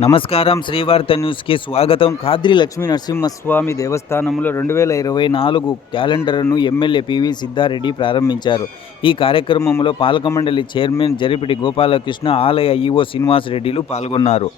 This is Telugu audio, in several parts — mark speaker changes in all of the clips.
Speaker 1: నమస్కారం శ్రీవార్త న్యూస్కి స్వాగతం. ఖాద్రి లక్ష్మీ నరసింహస్వామి దేవస్థానంలో రెండు వేల ఇరవై నాలుగు క్యాలెండర్ను ఎమ్మెల్యే పివి సిద్ధారెడ్డి ప్రారంభించారు. ఈ కార్యక్రమంలో పాలకమండలి చైర్మన్ జరిపిటి గోపాలకృష్ణ ఆలయ ఈవో శ్రీనివాసరెడ్డిలు పాల్గొన్నారు.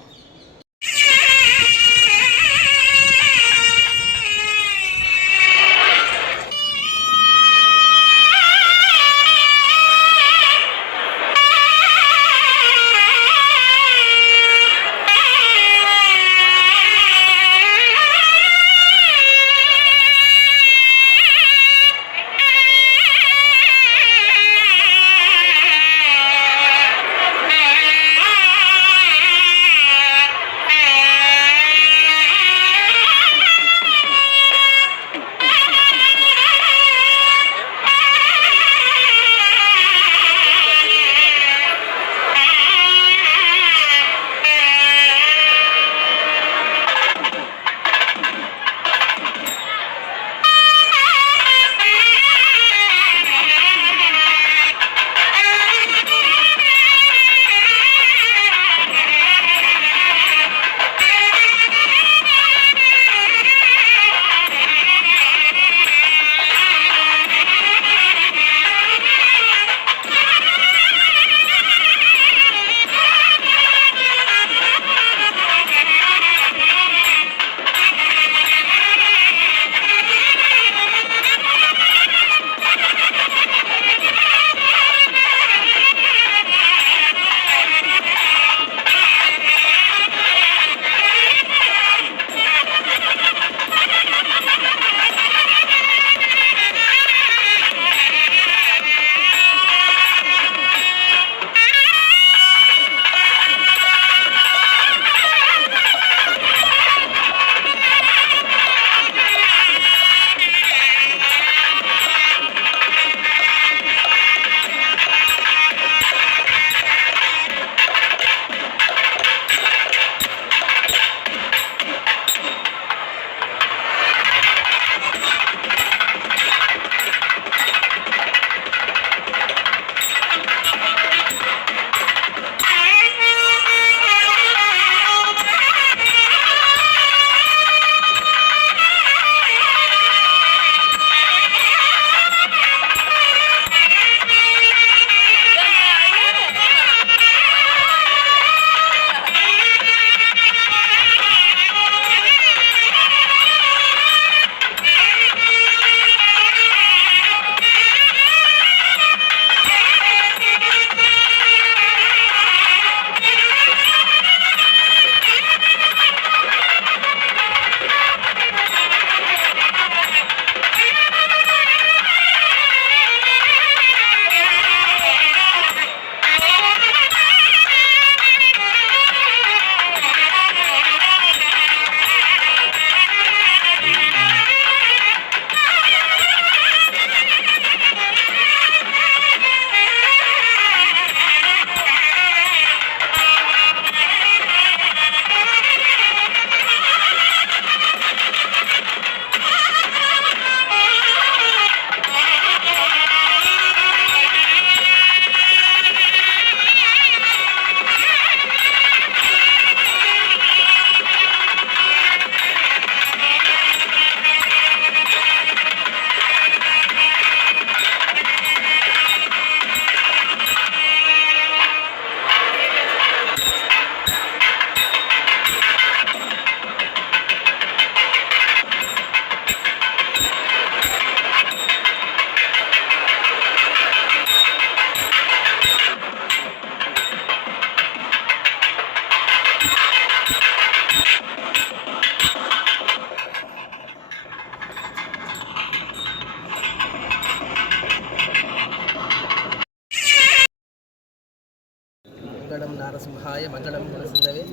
Speaker 2: మంగళం నారసింహాయ మంగళం నరసింహవే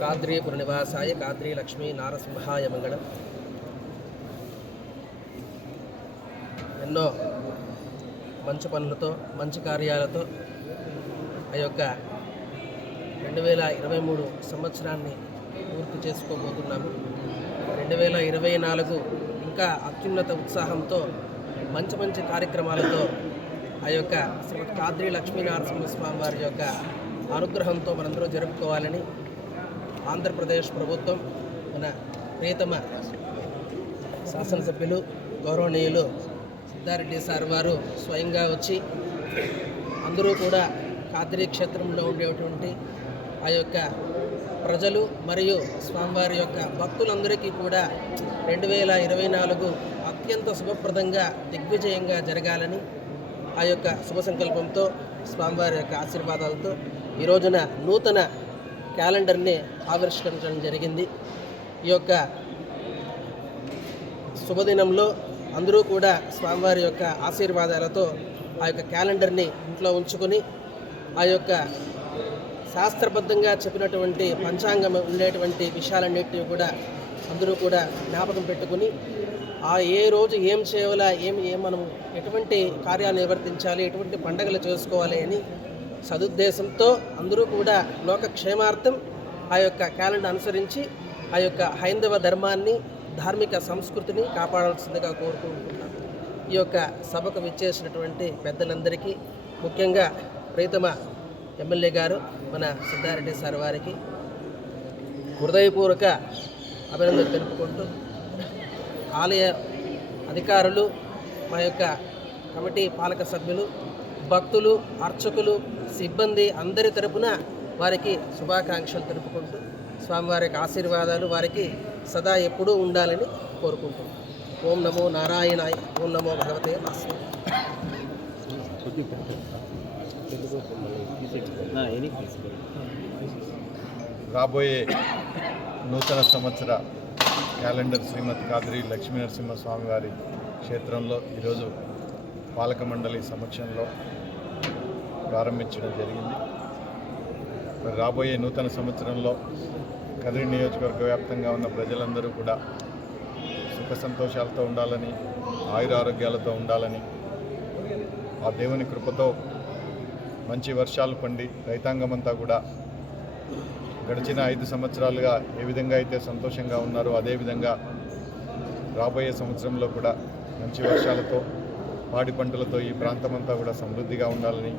Speaker 2: కాద్రీపుర నివాసాయ కాద్రీ లక్ష్మీ నారసింహాయ మంగళం ఎన్నో మంచి పనులతో మంచి కార్యాలతో ఆ యొక్క రెండు వేల ఇరవై మూడు సంవత్సరాన్ని పూర్తి చేసుకోబోతున్నాము. రెండు వేల ఇరవై నాలుగు ఇంకా అత్యున్నత ఉత్సాహంతో మంచి మంచి కార్యక్రమాలతో ఆ యొక్క శ్రీమతి కాద్రి లక్ష్మీనరసింహస్వామి వారి యొక్క అనుగ్రహంతో మనందరూ జరుపుకోవాలని ఆంధ్రప్రదేశ్ ప్రభుత్వం మన ప్రియతమ శాసనసభ్యులు గౌరవనీయులు సిద్ధారెడ్డి సార్ వారు స్వయంగా వచ్చి అందరూ కూడా కాద్రీ క్షేత్రంలో ఉండేటువంటి ఆ యొక్క ప్రజలు మరియు స్వామివారి యొక్క భక్తులందరికీ కూడా రెండు వేల ఇరవై నాలుగు అత్యంత శుభప్రదంగా దిగ్విజయంగా జరగాలని ఆ యొక్క శుభ సంకల్పంతో స్వామివారి యొక్క ఆశీర్వాదాలతో ఈ రోజున నూతన క్యాలెండర్ని ఆవిష్కరించడం జరిగింది. ఈ యొక్క శుభదినంలో అందరూ కూడా స్వామివారి యొక్క ఆశీర్వాదాలతో ఆ యొక్క క్యాలెండర్ని ఇంట్లో ఉంచుకొని ఆ యొక్క శాస్త్రబద్ధంగా చెప్పినటువంటి పంచాంగం ఉండేటువంటి విషయాలన్నింటినీ కూడా అందరూ కూడా జ్ఞాపకం పెట్టుకుని ఆ ఏ రోజు ఏం చేయాలా ఏం ఏం మనం ఎటువంటి కార్యాలు నిర్వర్తించాలి ఎటువంటి పండగలు చేసుకోవాలి అని సదుద్దేశంతో అందరూ కూడా లోక క్షేమార్థం ఆ యొక్క క్యాలెండర్ అనుసరించి ఆ యొక్క హైందవ ధర్మాన్ని ధార్మిక సంస్కృతిని కాపాడాల్సిందిగా కోరుకుంటున్నాను ఈ యొక్క సభకు విచ్చేసినటువంటి పెద్దలందరికీ ముఖ్యంగా ప్రీతమ ఎమ్మెల్యే గారు మన సిద్ధారెడ్డి సార్ వారికి హృదయపూర్వక అభినందనలు తెలుపుకుంటూ ఆలయ అధికారులు మా యొక్క కమిటీ పాలక సభ్యులు భక్తులు అర్చకులు సిబ్బంది అందరి తరపున వారికి శుభాకాంక్షలు తెలుపుకుంటూ స్వామివారి యొక్క ఆశీర్వాదాలు వారికి సదా ఎప్పుడూ ఉండాలని కోరుకుంటున్నాం. ఓం నమో నారాయణాయ ఓం నమో భగవతే
Speaker 3: రాబోయే నూతన సంవత్సర క్యాలెండర్ శ్రీమతి కాద్రి లక్ష్మీ నరసింహస్వామి వారి క్షేత్రంలో ఈరోజు పాలక మండలి సమక్షంలో ప్రారంభించడం జరిగింది. రాబోయే నూతన సంవత్సరంలో కదిరి నియోజకవర్గ వ్యాప్తంగా ఉన్న ప్రజలందరూ కూడా సుఖ సంతోషాలతో ఉండాలని ఆయురారోగ్యాలతో ఉండాలని ఆ దేవుని కృపతో మంచి వర్షాలు పండి రైతాంగమంతా కూడా గడిచిన ఐదు సంవత్సరాలుగా ఏ విధంగా అయితే సంతోషంగా ఉన్నారో అదేవిధంగా రాబోయే సంవత్సరంలో కూడా మంచి వర్షాలతో పాడి పంటలతో ఈ ప్రాంతమంతా కూడా సమృద్ధిగా ఉండాలని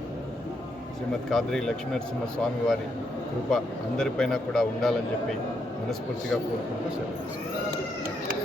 Speaker 3: శ్రీమద్ కాద్రి లక్ష్మీనరసింహ స్వామి వారి కృప అందరిపైన కూడా ఉండాలని చెప్పి మనస్ఫూర్తిగా కోరుకుంటూ సెలవు